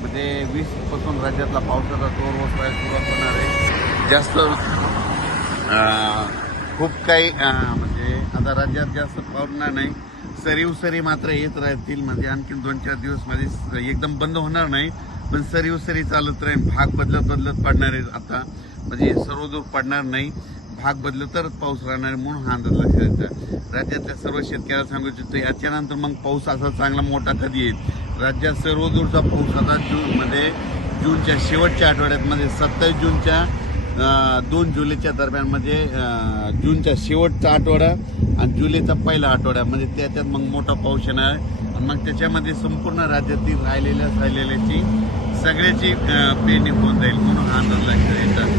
म्हणजे वीसपासून राज्यातला पावसाचा जोर वसरायला सुरुवात होणार आहे. जास्त खूप काही म्हणजे आता राज्यात जास्त पावणार नाही. सरी उसरी मात्र येत राहतील. म्हणजे आणखी दोन चार दिवस माझे एकदम बंद होणार नाही. पण सरी उसरी चालत राहील. भाग बदलत बदलत पडणार आहे आता. म्हणजे सर्व दूर पडणार नाही. भाग बदलत तरच पाऊस राहणार आहे म्हणून हा अंदाज लक्षात राज्यातल्या सर्व शेतकऱ्याला सांगू इच्छितो याच्यानंतर मग पाऊस असा चांगला मोठा कधी येईल? राज्यात सर्व दूरचा पाऊस आता जूनमध्ये जूनच्या शेवटच्या आठवड्यात म्हणजे सत्तावीस जूनच्या दोन जुलैच्या दरम्यान म्हणजे जूनच्या शेवटचा आठवडा आणि जुलैचा पहिला आठवडा. म्हणजे त्याच्यात मग मोठा पाऊस येणार. आहे आणि मग त्याच्यामध्ये संपूर्ण राज्यातील राहिलेल्या राहिलेल्याची सगळ्याची पेरणी होऊन जाईल म्हणून हा अंदाज लक्षात येतात